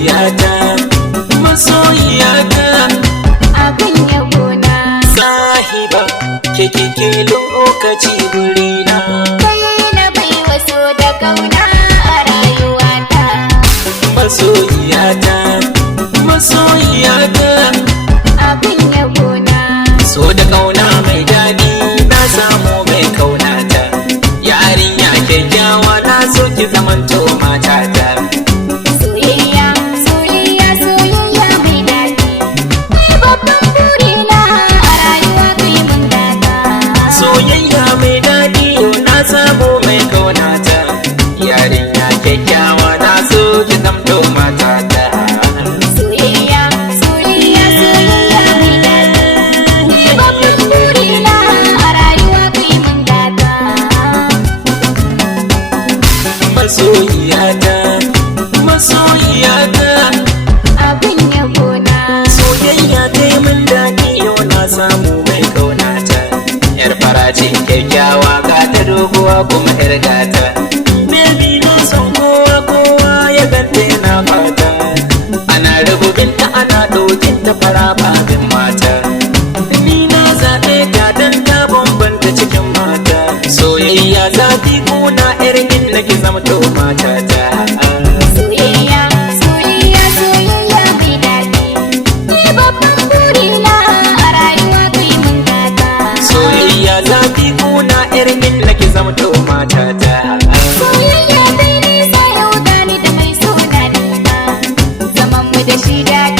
masoyiyata, masoyiyata, abin yabona. sahiba ke kike lokaci gurina. Kai na bai waso da kauna a rayuwata. Masoyiyata, masoyiyata, Abin yabona. so da kauna mai daɗi na samu mai kaunata. Yarinya kyakkyawa na so ki zamanto matata. Soyayya, soyayya, soyayya mai daɗi. Ni babban burina a rayuwa kai mun gata. Soyayya mai daɗi yau na samu mai kaunata. Yarinya kyakkyawa na so ki zamto matata. Soyayya, soyayya, soyayya mai daɗi. Ni babban burina a rayuwa kai mun gata. Masoyiyata, masoyiyata, Abin yabona. soyayya ta yi min daɗi yau na samu mai kaunata. Yar farace kyakkyawa ga ta doguwa kuma yar gata. Baby na son kowa kowa ya ganta yana fata. Ana rububinta ana ɗokin ta fara babin mata. Ni na zaɓe ta dan ta bambanta cikin mata. Soyayya zafi kuna yar inda ki zamto matata. Soyayya, soyayya, soyayya mai daɗi. Ni babban burina a rayuwa kai mun gata. Soyayya zafi kuna yar inda ki zamto matata. Soyayya dai nisa yau gani da mai suna nima. Zaman mu da shi daɗi.